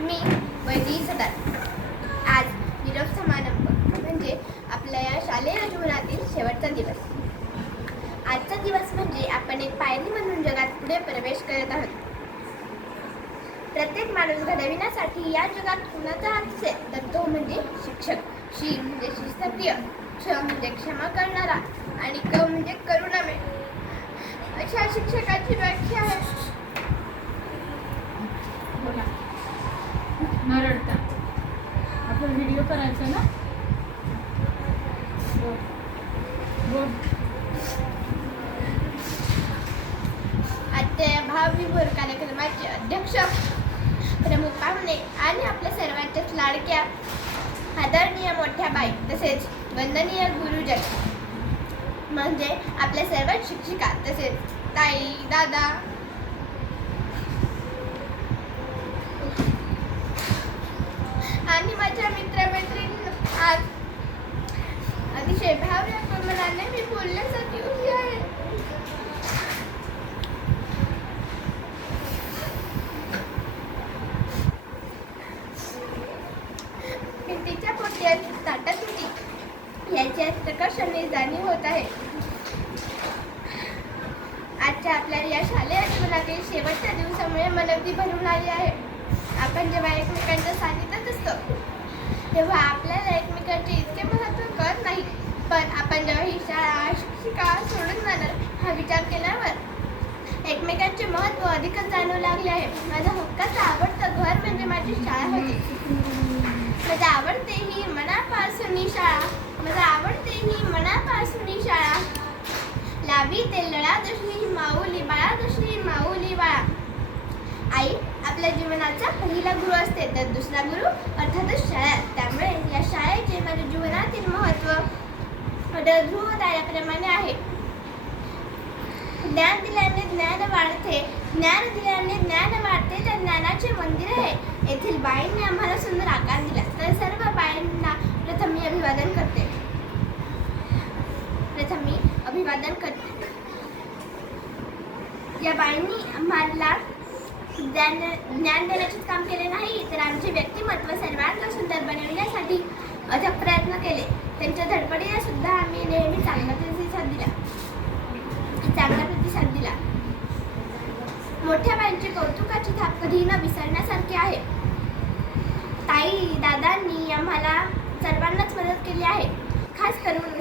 मी वैदी सदार. आज निरोप समारंभ म्हणजे आपल्या या शालेय जीवनातील शेवटचा दिवस. आजचा दिवस म्हणजे आपण एक पायरी म्हणून जगात पुढे प्रवेश करत आहोत. प्रत्येक माणूस घडविण्यासाठी या जगात कुणाचा हात असेल तर तो म्हणजे शिक्षक. शी म्हणजे शिस्तप्रिय, क्ष म्हणजे क्षमा करणारा आणि क म्हणजे करुणामय अशा शिक्षकाची व्याख्या आहे. बोला न रडता. आपण व्हिडिओ करायचा ना. बोल. आजच्या भावविभोर कार्यक्रमाचे अध्यक्ष, प्रमुख पाहुणे आणि आपल्या सर्वांच्याच लाडक्या आदरणीय मोठ्या बाई तसेच वंदनीय गुरुजन म्हणजे आपल्या सर्व शिक्षिका तसेच ताई, दादा आणि माझ्या मित्रमैत्रिणी, आज अतिशय भावना प्रमाणाने मी बोलण्यासाठी उभी आहे. भिंतीच्या पोटी ताटत होती याची आज प्रकर्षाने जाणीव होत आहे. आजच्या आपल्या या शालेय जीवनातील शेवटच्या दिवसामुळे मन अगदी भरून आली आहे. आपण जेव्हा एकमेकांच्या सानिध्यात असतो तेव्हा आपल्याला एकमेकांचे इतके महत्त्व कळत नाही, पण आपण जेव्हा ही शाळा शिक्षिका सोडून जाणार हा विचार केल्यावर एकमेकांचे महत्त्व अधिकच जाणवू लागले आहे. माझा हक्काचा आवडतं घर म्हणजे माझी शाळा होती. माझा आवडते ही मनापासून शाळा, माझा आवडते ही मनापासून शाळा. लावी ते लळा जशी माऊली बाळा, जशी माऊली बाळा. आई आपल्या जीवनाचा पहिला गुरु असते तर दुसरा गुरु अर्थातच शाळा. त्यामुळे या शाळेचे माझ्या जीवनातील महत्त्व ध्रुव ताऱ्याप्रमाणे आहे. ज्ञान दिल्याने ज्ञान वाढते, ज्ञान दिल्याने ज्ञान वाढते. तर ज्ञानाचे मंदिर आहे. येथील बाईंनी आम्हाला सुंदर आकार दिला तर सर्व बाईंना प्रथम मी अभिवादन करते. या बाईंनी आम्हाला ज्ञान देण्याचेच काम केले नाही तर आमचे व्यक्तिमत्व सर्वांना सुंदर बनविण्यासाठी अथक प्रयत्न केले. त्यांच्या धडपडीला सुद्धा आम्ही नेहमी चांगला प्रतिसाद दिला. मोठ्या बाईंची कौतुकाची थाप कधी न विसरण्यासारखी आहे. ताई दादांनी आम्हाला सर्वांनाच मदत केली आहे. खास करून